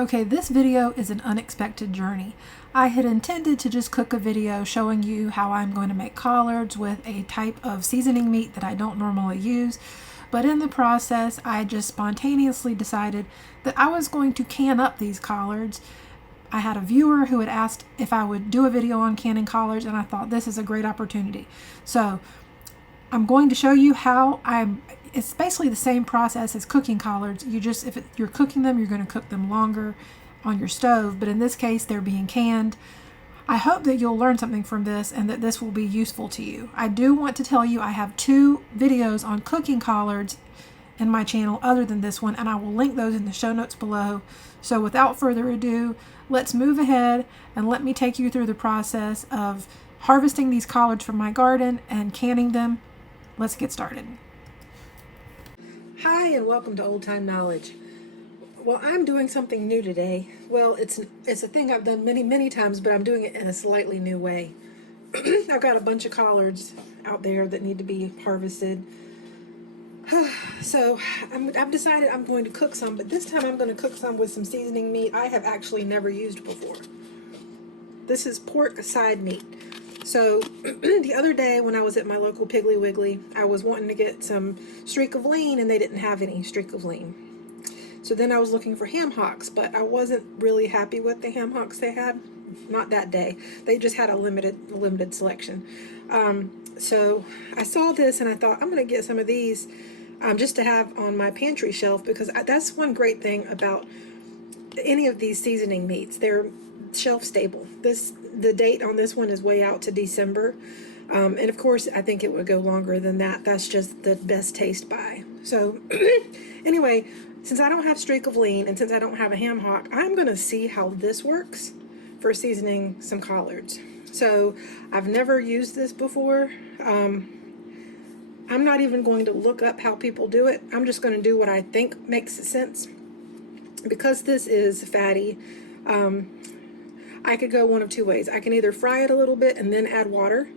Okay, this video is an unexpected journey. I had intended to just cook a video showing you how I'm going to make collards with a type of seasoning meat that I don't normally use, but in the process I just spontaneously decided that I was going to can up these collards. I had a viewer who had asked if I would do a video on canning collards, and I thought this is a great opportunity. So I'm going to show you how it's basically the same process as cooking collards. You're cooking them, you're going to cook them longer on your stove, but in this case they're being canned. I hope that you'll learn something from this and that this will be useful to you. I do want to tell you I have 2 videos on cooking collards in my channel other than this one, and I will link those in the show notes below. So without further ado, let's move ahead and let me take you through the process of harvesting these collards from my garden and canning them. Let's get started. Hi, and welcome to Old Time Knowledge. Well, I'm doing something new today. Well, it's a thing I've done many times, but I'm doing it in a slightly new way. I've got a bunch of collards out there that need to be harvested. So I've decided I'm going to cook some, but this time I'm going to cook some with some seasoning meat I have actually never used before. This is pork side meat. So the other day when I was at my local Piggly Wiggly, I was wanting to get some streak of lean, and they didn't have any streak of lean. So then I was looking for ham hocks, but I wasn't really happy with the ham hocks they had. Not that day. They just had a limited selection. So I saw this and I thought I'm going to get some of these just to have on my pantry shelf, because that's one great thing about any of these seasoning meats. They're shelf stable. The date on this one is way out to December, and of course I think it would go longer than that. That's just the best taste buy. So anyway, since I don't have streak of lean and since I don't have a ham hock, I'm going to see how this works for seasoning some collards. So I've never used this before. I'm not even going to look up how people do it. I'm just going to do what I think makes sense. Because this is fatty, I could go one of 2 ways. I can either fry it a little bit and then add water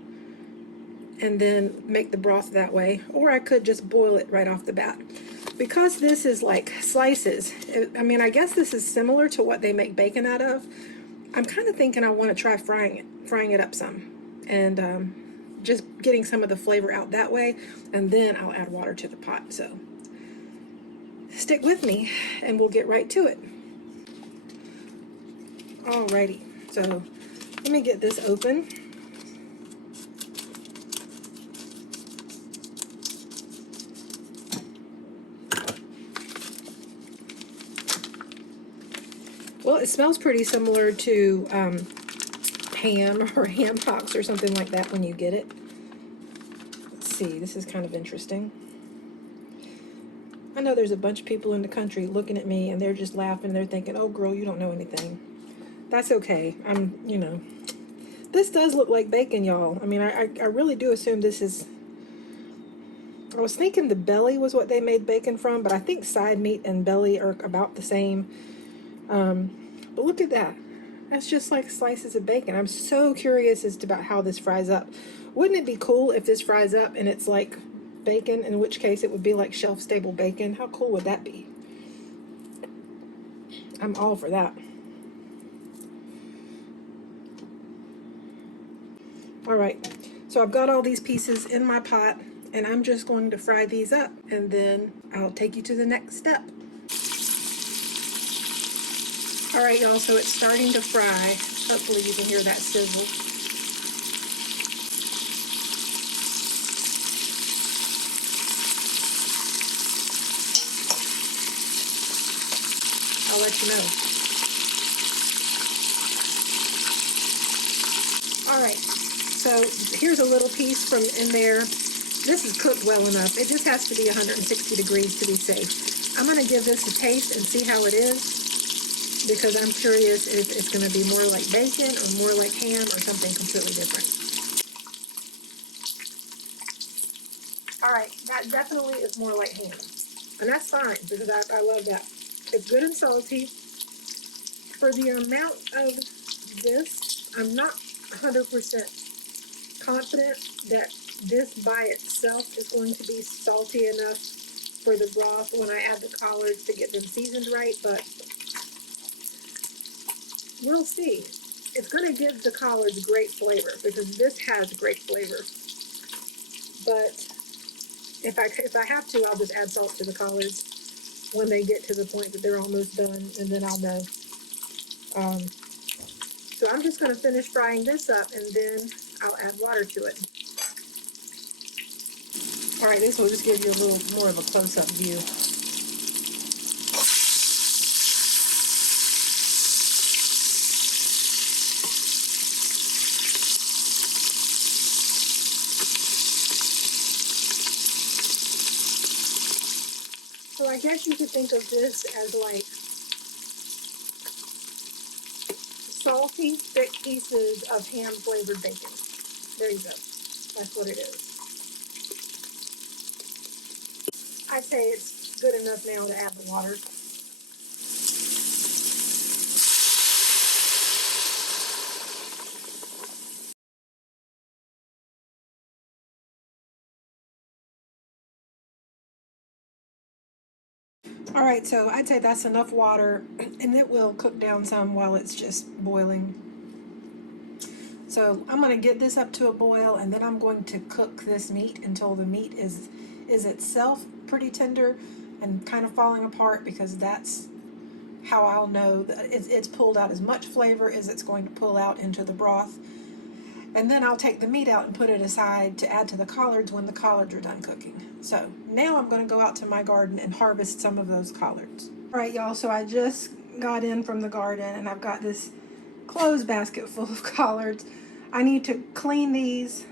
and then make the broth that way, or I could just boil it right off the bat. Because this is like slices, I guess this is similar to what they make bacon out of. I'm kind of thinking I want to try frying it up some, and just getting some of the flavor out that way, and then I'll add water to the pot. So stick with me and we'll get right to it. Alrighty, so let me get this open. Well, it smells pretty similar to ham or ham hocks or something like that when you get it. Let's see, this is kind of interesting. I know there's a bunch of people in the country looking at me and they're just laughing. They're thinking, oh girl, you don't know anything. That's okay. This does look like bacon, y'all. I really do assume this is, I was thinking the belly was what they made bacon from, but I think side meat and belly are about the same. But look at that. That's just like slices of bacon. I'm so curious as to about how this fries up. Wouldn't it be cool if this fries up and it's like bacon, in which case it would be like shelf-stable bacon? How cool would that be? I'm all for that. All right, so I've got all these pieces in my pot, and I'm just going to fry these up, and then I'll take you to the next step. All right, y'all, so it's starting to fry. Hopefully you can hear that sizzle. I'll let you know. All right, so here's a little piece from in there. This is cooked well enough. It just has to be 160 degrees to be safe. I'm gonna give this a taste and see how it is, because I'm curious if it's going to be more like bacon or more like ham or something completely different. All right, that definitely is more like ham. And that's fine, because I love that. It's good and salty. For the amount of this, I'm not 100% confident that this by itself is going to be salty enough for the broth when I add the collards to get them seasoned right, but we'll see. It's going to give the collards great flavor because this has great flavor. But if I have to, I'll just add salt to the collards when they get to the point that they're almost done, and then I'll know. So I'm just going to finish frying this up, and then I'll add water to it. All right, this will just give you a little more of a close-up view. So I guess you could think of this as like salty, thick pieces of ham-flavored bacon. There you go. That's what it is. I'd say it's good enough now to add the water. All right, so I'd say that's enough water, and it will cook down some while it's just boiling. So I'm going to get this up to a boil, and then I'm going to cook this meat until the meat is itself pretty tender and kind of falling apart, because that's how I'll know that it's pulled out as much flavor as it's going to pull out into the broth. And then I'll take the meat out and put it aside to add to the collards when the collards are done cooking. So now I'm going to go out to my garden and harvest some of those collards. All right, y'all, so I just got in from the garden and I've got this clothes basket full of collards. I need to clean these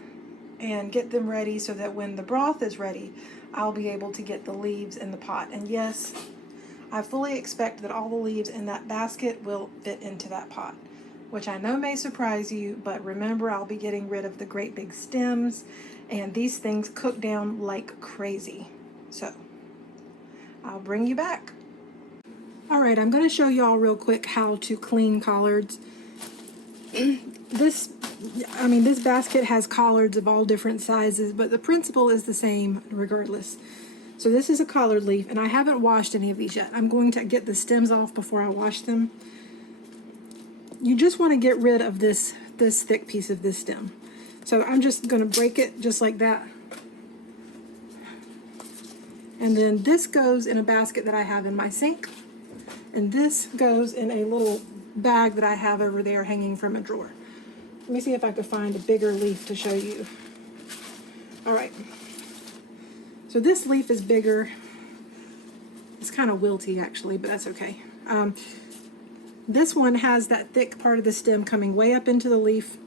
and get them ready so that when the broth is ready, I'll be able to get the leaves in the pot. And yes, I fully expect that all the leaves in that basket will fit into that pot, which I know may surprise you, but remember, I'll be getting rid of the great big stems, and these things cook down like crazy. So I'll bring you back. All right, I'm going to show y'all real quick how to clean collards. This basket has collards of all different sizes, but the principle is the same regardless. So this is a collard leaf, and I haven't washed any of these yet. I'm going to get the stems off before I wash them. You just want to get rid of this thick piece of this stem. So I'm just going to break it just like that. And then this goes in a basket that I have in my sink. And this goes in a little bag that I have over there hanging from a drawer. Let me see if I could find a bigger leaf to show you. All right. So this leaf is bigger. It's kind of wilty actually, but that's okay. This one has that thick part of the stem coming way up into the leaf.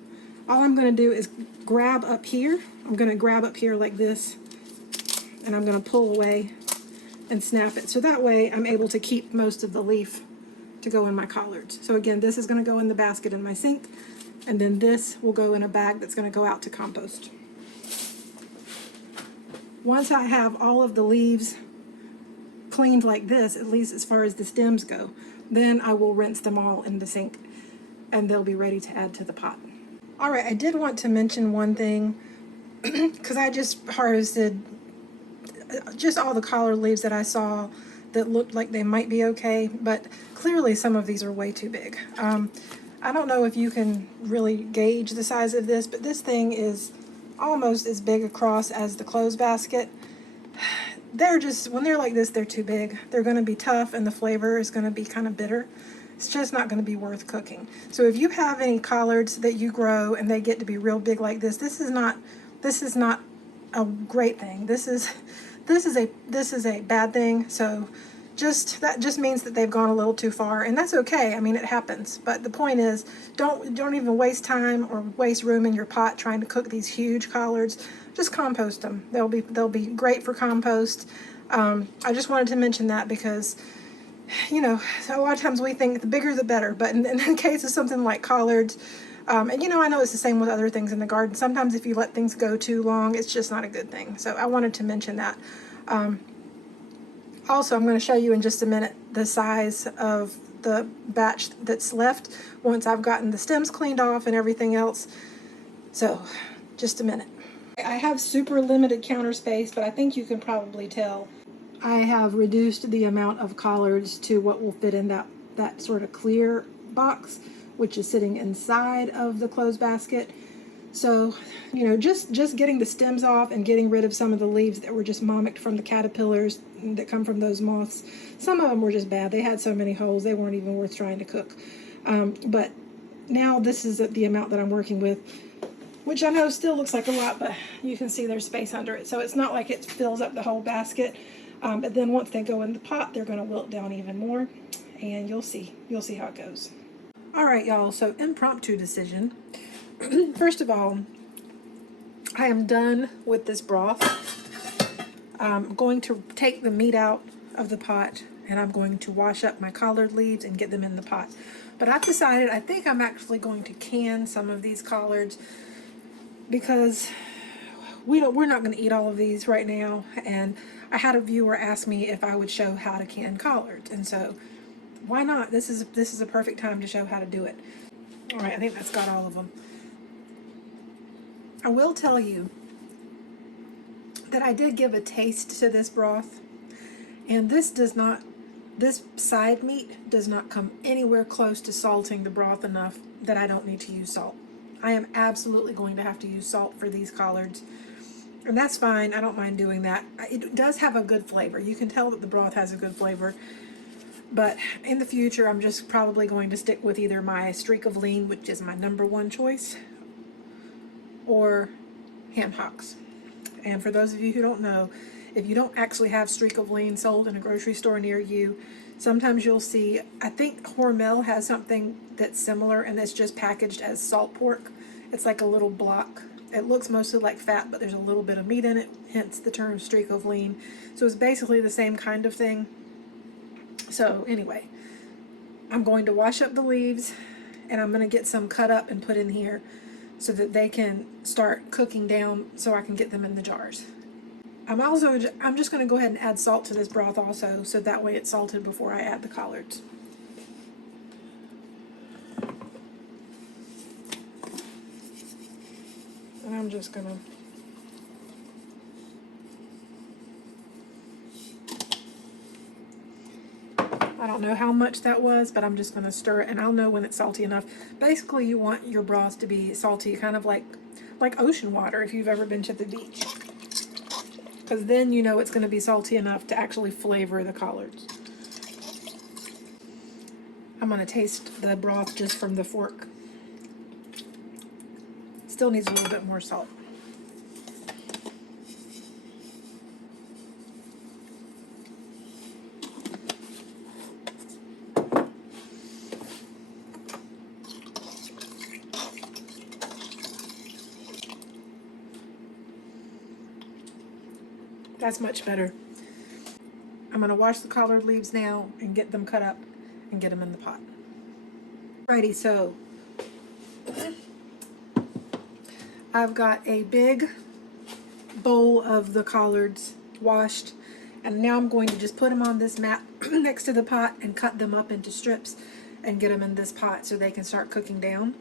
All I'm going to do is grab up here. I'm going to grab up here like this, and I'm going to pull away and snap it. So that way I'm able to keep most of the leaf to go in my collards. So again, this is going to go in the basket in my sink, and then this will go in a bag that's going to go out to compost. Once I have all of the leaves cleaned like this, at least as far as the stems go, then I will rinse them all in the sink and they'll be ready to add to the pot. All right, I did want to mention one thing because I just harvested just all the collard leaves that I saw that looked like they might be okay, but clearly some of these are way too big. I don't know if you can really gauge the size of this, but this thing is almost as big across as the clothes basket. They're just, when they're like this, they're too big. They're going to be tough and the flavor is going to be kind of bitter. It's just not going to be worth cooking. So if you have any collards that you grow and they get to be real big like this, this is not a great thing. This is a bad thing. So that just means that they've gone a little too far, and that's okay. I mean, it happens. But the point is, don't even waste time or waste room in your pot trying to cook these huge collards. Just compost them. They'll be great for compost. I just wanted to mention that because, you know, a lot of times we think the bigger the better, but in the case of something like collards, and you know, I know it's the same with other things in the garden. Sometimes if you let things go too long, it's just not a good thing. So I wanted to mention that. Also, I'm going to show you in just a minute the size of the batch that's left once I've gotten the stems cleaned off and everything else. So, just a minute. I have super limited counter space, but I think you can probably tell I have reduced the amount of collards to what will fit in that sort of clear box, which is sitting inside of the clothes basket. So, you know, just getting the stems off and getting rid of some of the leaves that were just mimicked from the caterpillars that come from those moths. Some of them were just bad. They had so many holes, they weren't even worth trying to cook. But now this is the amount that I'm working with, which I know still looks like a lot, but you can see there's space under it. So it's not like it fills up the whole basket. But then once they go in the pot, they're going to wilt down even more. And you'll see how it goes. All right, y'all, so impromptu decision. First of all, I am done with this broth. I'm going to take the meat out of the pot, and I'm going to wash up my collard leaves and get them in the pot. But I've decided I think I'm actually going to can some of these collards, because we're not going to eat all of these right now. And I had a viewer ask me if I would show how to can collards, and so why not? This is a perfect time to show how to do it. All right, I think that's got all of them. I will tell you that I did give a taste to this broth, and this side meat does not come anywhere close to salting the broth enough that I don't need to use salt. I am absolutely going to have to use salt for these collards, and that's fine. I don't mind doing that. It does have a good flavor. You can tell that the broth has a good flavor, but in the future I'm just probably going to stick with either my streak of lean, which is my #1 choice, or hand hocks. And for those of you who don't know, if you don't actually have streak of lean sold in a grocery store near you, sometimes you'll see, I think Hormel has something that's similar, and it's just packaged as salt pork. It's like a little block. It looks mostly like fat, but there's a little bit of meat in it, hence the term streak of lean. So it's basically the same kind of thing. So anyway, I'm going to wash up the leaves, and I'm going to get some cut up and put in here so that they can start cooking down, so I can get them in the jars. I'm just going to go ahead and add salt to this broth also, so that way it's salted before I add the collards. And I'm just going to I don't know how much that was, but I'm just going to stir it, and I'll know when it's salty enough. Basically, you want your broth to be salty, kind of like ocean water, if you've ever been to the beach. Because then you know it's going to be salty enough to actually flavor the collards. I'm going to taste the broth just from the fork. Still needs a little bit more salt. That's much better. I'm going to wash the collard leaves now and get them cut up and get them in the pot. Alrighty, so I've got a big bowl of the collards washed, and now I'm going to just put them on this mat next to the pot and cut them up into strips and get them in this pot so they can start cooking down.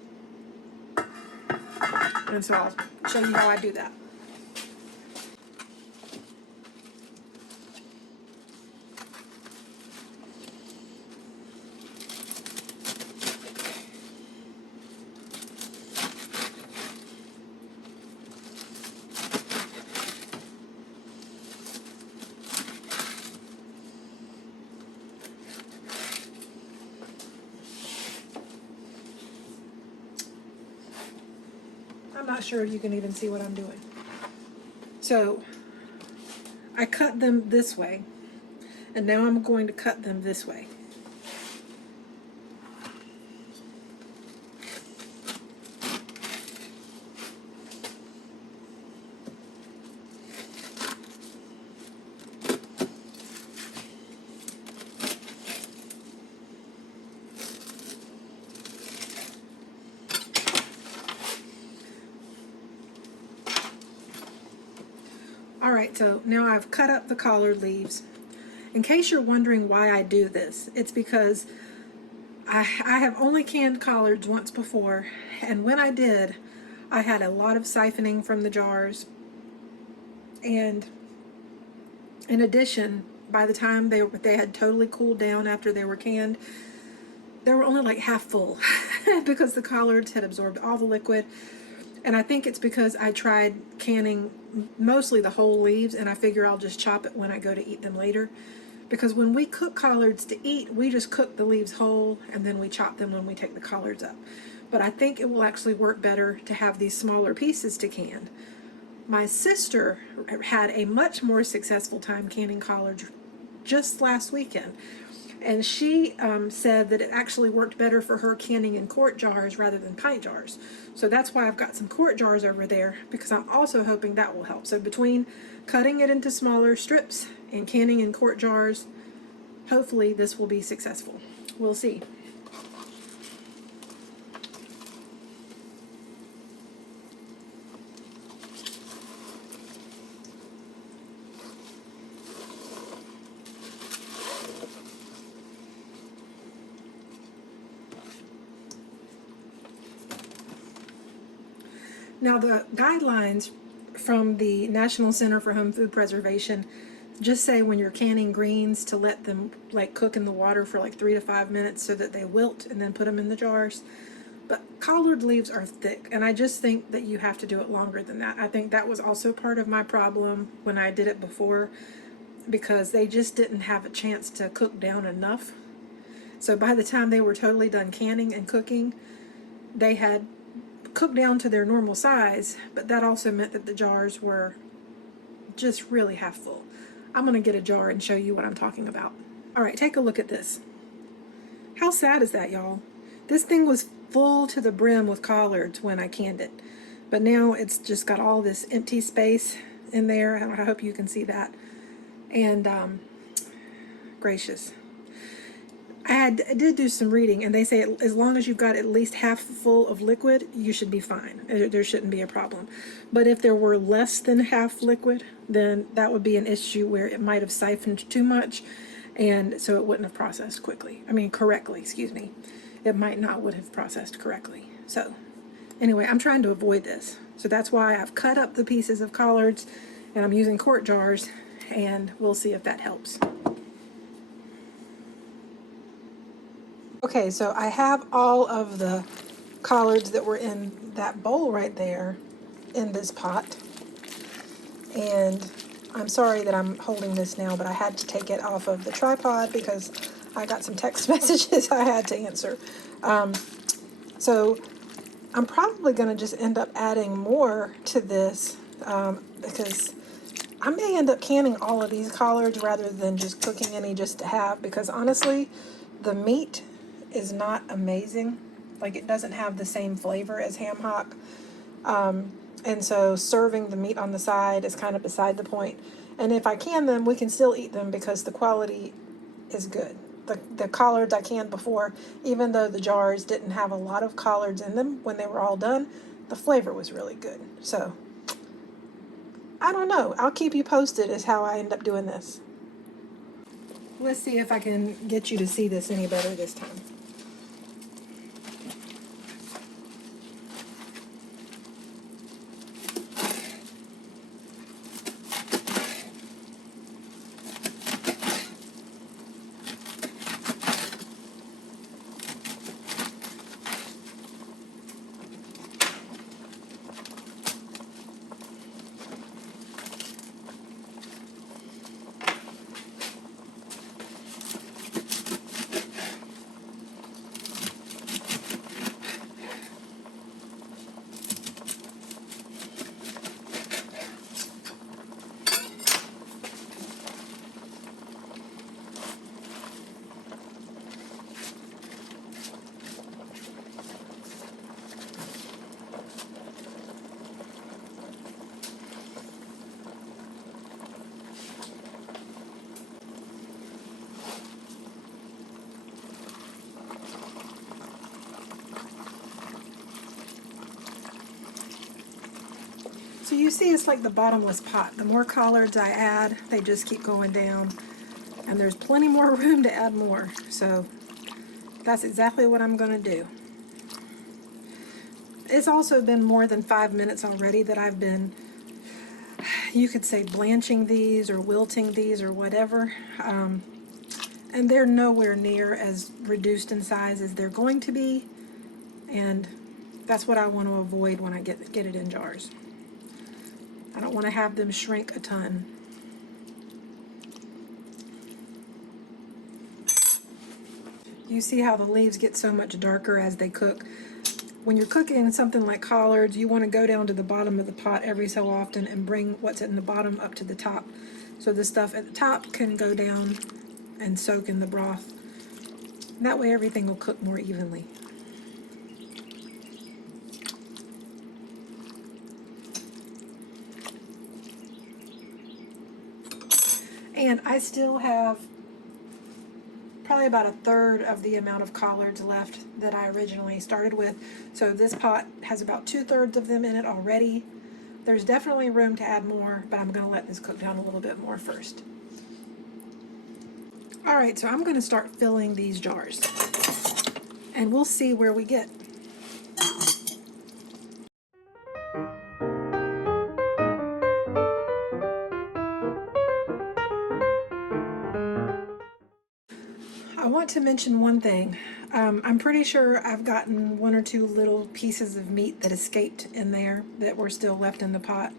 And so I'll show you how I do that. I'm not sure if you can even see what I'm doing. So I cut them this way, and now I'm going to cut them this way. Alright, so now I've cut up the collard leaves. In case you're wondering why I do this, it's because I have only canned collards once before, and when I did, I had a lot of siphoning from the jars, and in addition, by the time they had totally cooled down after they were canned, they were only like half full. because the collards had absorbed all the liquid. And I think it's because I tried canning mostly the whole leaves, and I figure I'll just chop it when I go to eat them later. Because when we cook collards to eat, we just cook the leaves whole and then we chop them when we take the collards up. But I think it will actually work better to have these smaller pieces to can. My sister had a much more successful time canning collards just last weekend. And she said that it actually worked better for her canning in quart jars rather than pint jars. So that's why I've got some quart jars over there, because I'm also hoping that will help. So between cutting it into smaller strips and canning in quart jars, hopefully this will be successful. We'll see. Now, the guidelines from the National Center for Home Food Preservation just say when you're canning greens to let them like cook in the water for like 3 to 5 minutes so that they wilt, and then put them in the jars. But collard leaves are thick, and I just think that you have to do it longer than that. I think that was also part of my problem when I did it before, because they just didn't have a chance to cook down enough. So by the time they were totally done canning and cooking, they had cooked down to their normal size, but that also meant that the jars were just really half full. I'm going to get a jar and show you what I'm talking about. All right, take a look at this. How sad is that, y'all? This thing was full to the brim with collards when I canned it, but now it's just got all this empty space in there. I hope you can see that. And gracious. I did do some reading, and they say as long as you've got at least half full of liquid, you should be fine. There shouldn't be a problem. But if there were less than half liquid, then that would be an issue where it might have siphoned too much, and so it wouldn't have processed correctly, excuse me. It might not would have processed correctly. So anyway, I'm trying to avoid this. So that's why I've cut up the pieces of collards, and I'm using quart jars, and we'll see if that helps. Okay, so I have all of the collards that were in that bowl right there in this pot. And I'm sorry that I'm holding this now, but I had to take it off of the tripod because I got some text messages I had to answer. So I'm probably going to just end up adding more to this because I may end up canning all of these collards rather than just cooking any just to have, because honestly, the meat is not amazing. Like, it doesn't have the same flavor as ham hock. And so serving the meat on the side is kind of beside the point. And if I can them, we can still eat them because the quality is good. The collards I canned before, even though the jars didn't have a lot of collards in them when they were all done, the flavor was really good. So, I don't know. I'll keep you posted as how I end up doing this. Let's see if I can get you to see this any better this time. So you see, it's like the bottomless pot. The more collards I add, they just keep going down. And there's plenty more room to add more. So that's exactly what I'm going to do. It's also been more than 5 minutes already that I've been, you could say, blanching these or wilting these or whatever. And they're nowhere near as reduced in size as they're going to be. And that's what I want to avoid when I get it in jars. I don't want to have them shrink a ton. You see how the leaves get so much darker as they cook. When you're cooking something like collards, you want to go down to the bottom of the pot every so often and bring what's in the bottom up to the top. So the stuff at the top can go down and soak in the broth. That way everything will cook more evenly. And I still have probably about 1/3 of the amount of collards left that I originally started with. So this pot has about 2/3 of them in it already. There's definitely room to add more, but I'm going to let this cook down a little bit more first. All right, so I'm going to start filling these jars, and we'll see where we get. I want to mention one thing. I'm pretty sure I've gotten 1 or 2 little pieces of meat that escaped in there that were still left in the pot.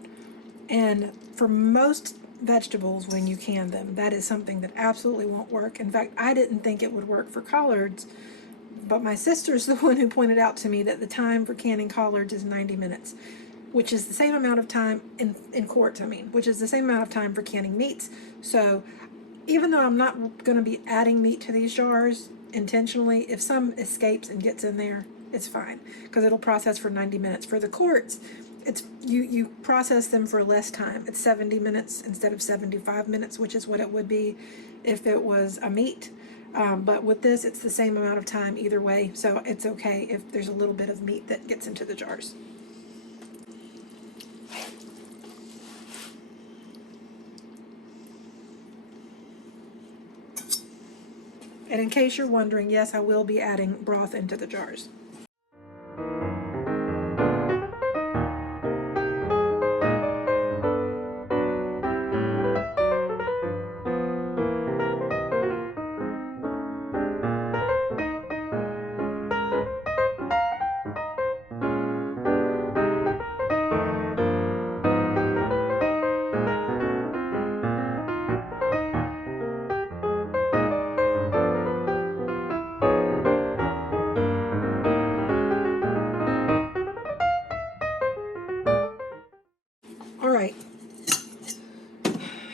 And for most vegetables, when you can them, that is something that absolutely won't work. In fact, I didn't think it would work for collards, but my sister's the one who pointed out to me that the time for canning collards is 90 minutes, which is the same amount of time in quarts, which is the same amount of time for canning meats. So even though I'm not going to be adding meat to these jars intentionally, if some escapes and gets in there, it's fine, because it'll process for 90 minutes. For the quarts, it's you process them for less time. It's 70 minutes instead of 75 minutes, which is what it would be if it was a meat. But with this, it's the same amount of time either way, so it's okay if there's a little bit of meat that gets into the jars. And in case you're wondering, yes, I will be adding broth into the jars. All right,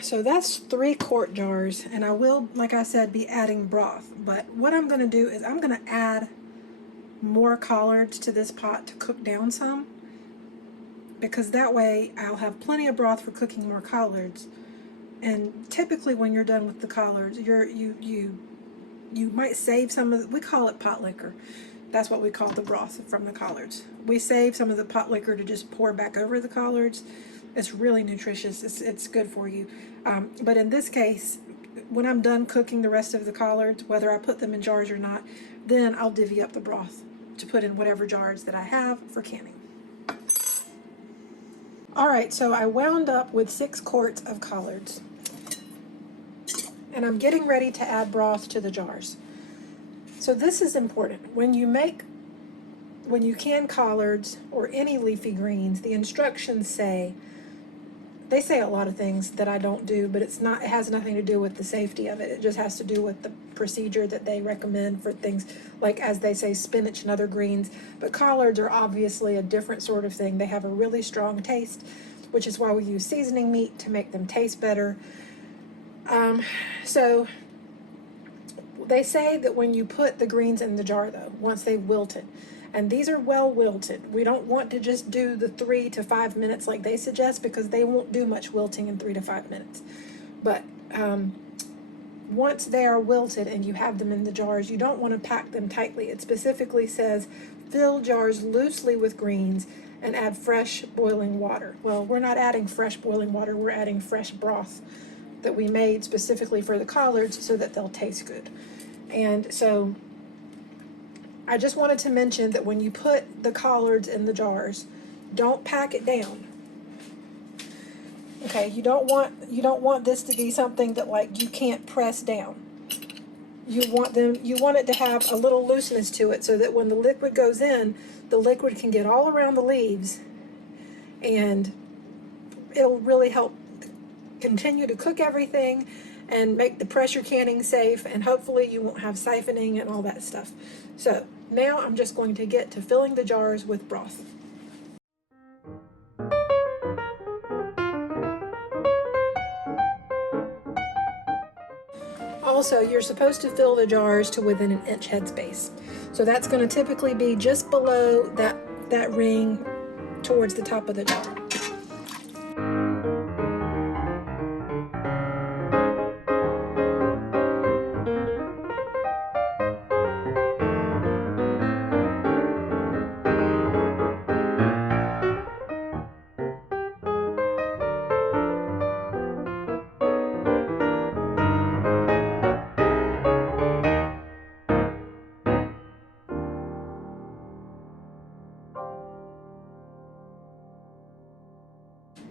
so that's 3 quart jars, and I will, like I said, be adding broth. But what I'm going to do is I'm going to add more collards to this pot to cook down some, because that way I'll have plenty of broth for cooking more collards. And typically when you're done with the collards, you might save some of we call it pot liquor. That's what we call the broth from the collards. We save some of the pot liquor to just pour back over the collards. It's really nutritious. It's good for you. But in this case, when I'm done cooking the rest of the collards, whether I put them in jars or not, then I'll divvy up the broth to put in whatever jars that I have for canning. All right, so I wound up with 6 quarts of collards, and I'm getting ready to add broth to the jars. So this is important. When you can collards or any leafy greens, the instructions say, they say a lot of things that I don't do, but it has nothing to do with the safety of it. It just has to do with the procedure that they recommend for things like, as they say, spinach and other greens. But collards are obviously a different sort of thing. They have a really strong taste, which is why we use seasoning meat to make them taste better. So they say that when you put the greens in the jar, though, once they've wilted, and these are well wilted, we don't want to just do the 3 to 5 minutes like they suggest, because they won't do much wilting in 3 to 5 minutes. But once they are wilted and you have them in the jars, you don't want to pack them tightly. It specifically says fill jars loosely with greens and add fresh boiling water. Well, we're not adding fresh boiling water, we're adding fresh broth that we made specifically for the collards so that they'll taste good. And so I just wanted to mention that when you put the collards in the jars, don't pack it down. Okay, you don't want this to be something that like you can't press down. you want it to have a little looseness to it so that when the liquid goes in, the liquid can get all around the leaves and it'll really help continue to cook everything and make the pressure canning safe, and hopefully you won't have siphoning and all that stuff. So now I'm just going to get to filling the jars with broth. Also, you're supposed to fill the jars to within an inch headspace. So that's going to typically be just below that ring towards the top of the jar.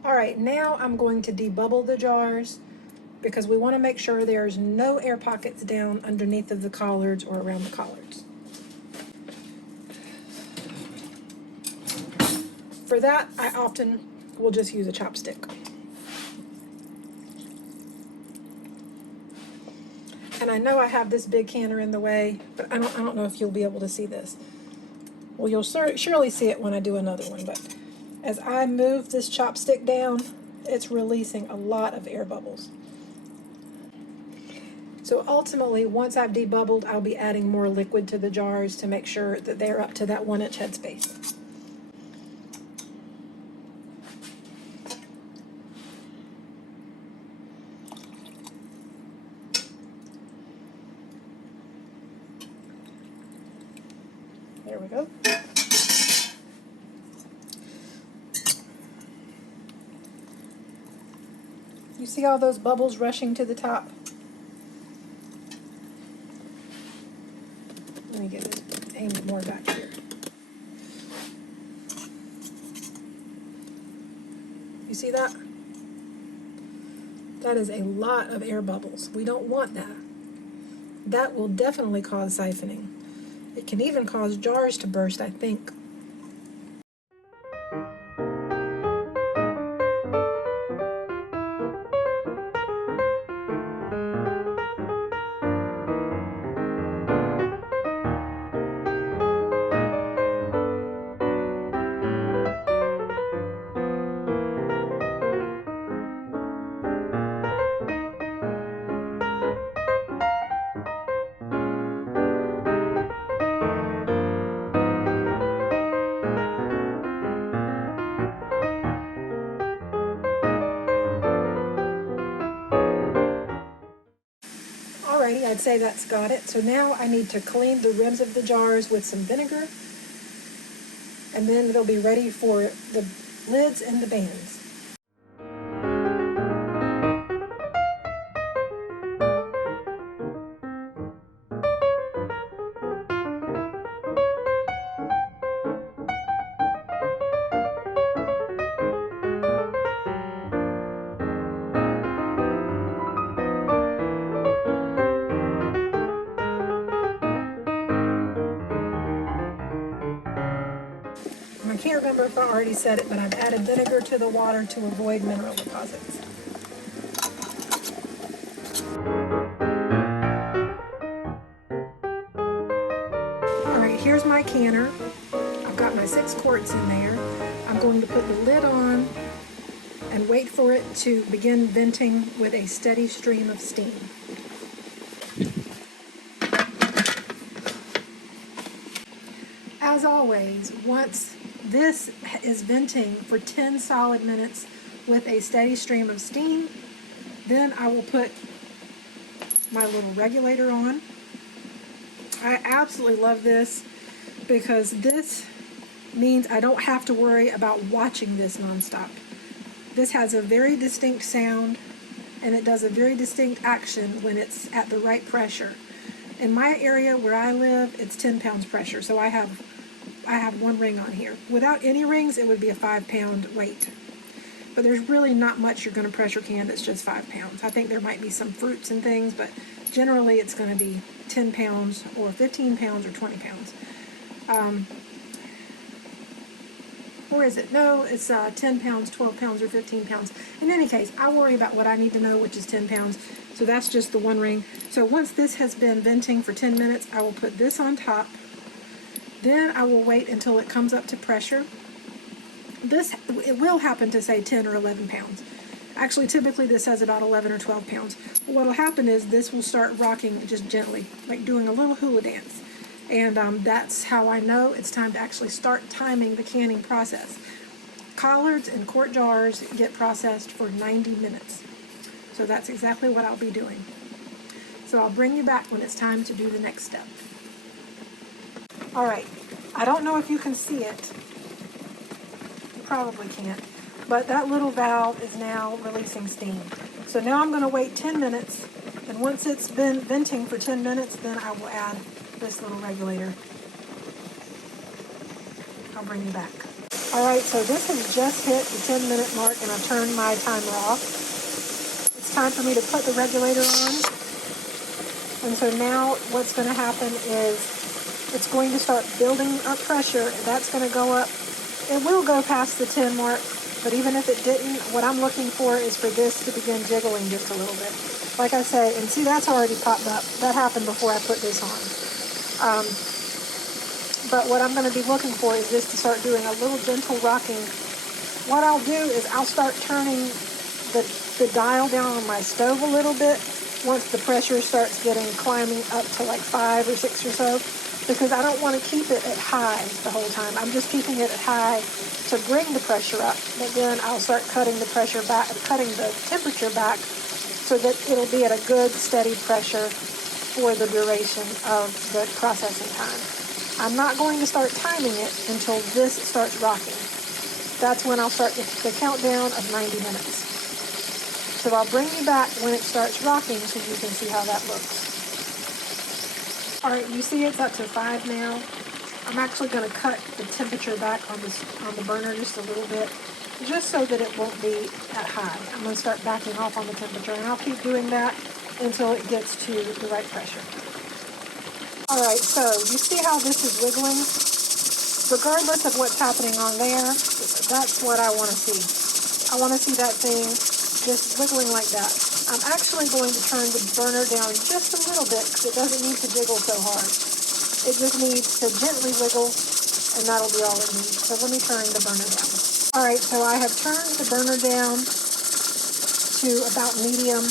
Alright, now I'm going to debubble the jars because we want to make sure there's no air pockets down underneath of the collards or around the collards. For that, I often will just use a chopstick. And I know I have this big canner in the way, but I don't know if you'll be able to see this. Well, you'll surely see it when I do another one, but as I move this chopstick down, it's releasing a lot of air bubbles. So ultimately, once I've debubbled, I'll be adding more liquid to the jars to make sure that they're up to that 1 inch headspace. There we go. You see all those bubbles rushing to the top? Let me get it aimed more back here. You see that? That is a lot of air bubbles. We don't want that. That will definitely cause siphoning. It can even cause jars to burst, I think. Alrighty, I'd say that's got it. So now I need to clean the rims of the jars with some vinegar, and then they'll be ready for the lids and the bands. I can't remember if I already said it, but I've added vinegar to the water to avoid mineral deposits. Alright, here's my canner. I've got my 6 quarts in there. I'm going to put the lid on and wait for it to begin venting with a steady stream of steam. As always, once this is venting for 10 solid minutes with a steady stream of steam, then I will put my little regulator on. I absolutely love this because this means I don't have to worry about watching this nonstop. This has a very distinct sound and it does a very distinct action when it's at the right pressure. In my area where I live, it's 10 pounds pressure, so I have 1 ring on here. Without any rings, it would be a 5-pound weight. But there's really not much you're going to pressure can that's just 5 pounds. I think there might be some fruits and things, but generally it's going to be 10 pounds or 15 pounds or 20 pounds. Or is it? No, it's 10 pounds, 12 pounds, or 15 pounds. In any case, I worry about what I need to know, which is 10 pounds. So that's just the one ring. So once this has been venting for 10 minutes, I will put this on top. Then I will wait until it comes up to pressure. It will happen to say 10 or 11 pounds. Actually, typically this says about 11 or 12 pounds. But what will happen is this will start rocking just gently, like doing a little hula dance. And that's how I know it's time to actually start timing the canning process. Collards and quart jars get processed for 90 minutes. So that's exactly what I'll be doing. So I'll bring you back when it's time to do the next step. All right, I don't know if you can see it. You probably can't. But that little valve is now releasing steam. So now I'm going to wait 10 minutes. And once it's been venting for 10 minutes, then I will add this little regulator. I'll bring you back. All right, so this has just hit the 10-minute mark, and I've turned my timer off. It's time for me to put the regulator on. And so now what's going to happen is it's going to start building up pressure. That's going to go up. It will go past the 10 mark, but even if it didn't, what I'm looking for is for this to begin jiggling just a little bit. Like I say, and see, that's already popped up. That happened before I put this on. But what I'm going to be looking for is this to start doing a little gentle rocking. What I'll do is I'll start turning the dial down on my stove a little bit once the pressure starts climbing up to like 5 or 6 or so, because I don't want to keep it at high the whole time. I'm just keeping it at high to bring the pressure up, but then I'll start cutting the temperature back so that it'll be at a good steady pressure for the duration of the processing time. I'm not going to start timing it until this starts rocking. That's when I'll start the countdown of 90 minutes. So I'll bring you back when it starts rocking so you can see how that looks. All right, you see it's up to 5 now. I'm actually going to cut the temperature back on the burner just a little bit, just so that it won't be at high. I'm going to start backing off on the temperature, and I'll keep doing that until it gets to the right pressure. All right, so you see how this is wiggling? Regardless of what's happening on there, that's what I want to see. I want to see that thing just wiggling like that. I'm actually going to turn the burner down just a little bit because it doesn't need to jiggle so hard. It just needs to gently wiggle, and that'll be all it needs. So let me turn the burner down. All right, so I have turned the burner down to about medium,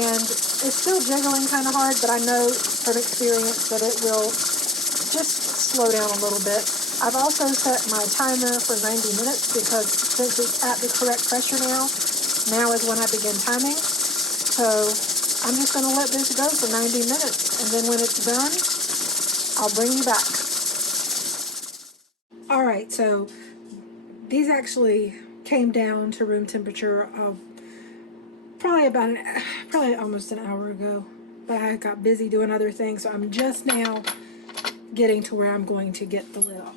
and it's still jiggling kind of hard, but I know from experience that it will just slow down a little bit. I've also set my timer for 90 minutes because since it's at the correct pressure now is when I begin timing. So I'm just going to let this go for 90 minutes, and then when it's done, I'll bring you back. All right, so these actually came down to room temperature probably almost an hour ago, but I got busy doing other things, so I'm just now getting to where I'm going to get the lid off.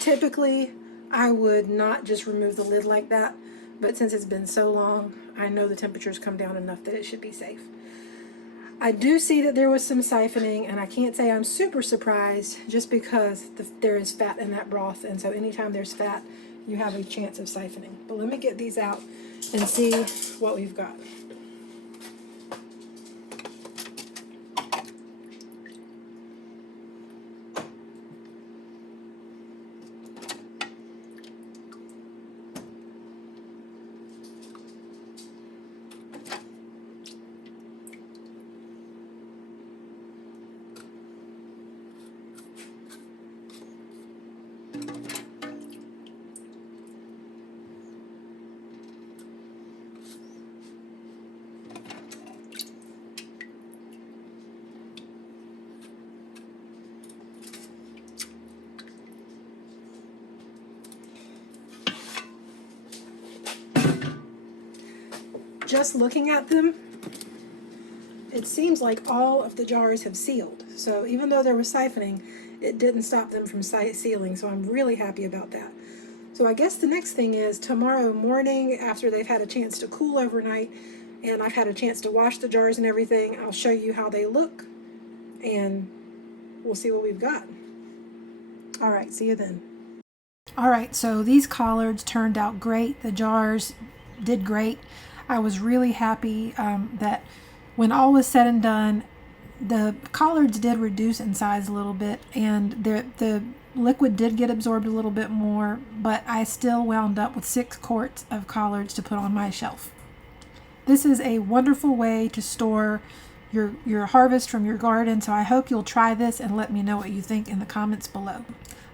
Typically, I would not just remove the lid like that, but since it's been so long, I know the temperature's come down enough that it should be safe. I do see that there was some siphoning, and I can't say I'm super surprised just because there is fat in that broth, and so anytime there's fat, you have a chance of siphoning. But let me get these out and see what we've got. Just looking at them, it seems like all of the jars have sealed. So even though there was siphoning, it didn't stop them from sealing. So I'm really happy about that. So I guess the next thing is tomorrow morning, after they've had a chance to cool overnight and I've had a chance to wash the jars and everything, I'll show you how they look and we'll see what we've got. All right, see you then. All right, so these collards turned out great. The jars did great. I was really happy that when all was said and done, the collards did reduce in size a little bit, and the liquid did get absorbed a little bit more, but I still wound up with 6 quarts of collards to put on my shelf. This is a wonderful way to store your harvest from your garden, so I hope you'll try this and let me know what you think in the comments below.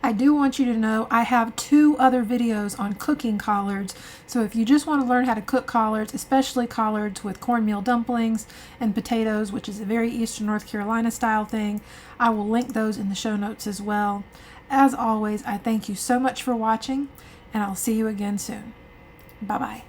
I do want you to know I have 2 other videos on cooking collards, so if you just want to learn how to cook collards, especially collards with cornmeal dumplings and potatoes, which is a very Eastern North Carolina style thing, I will link those in the show notes as well. As always, I thank you so much for watching, and I'll see you again soon. Bye-bye.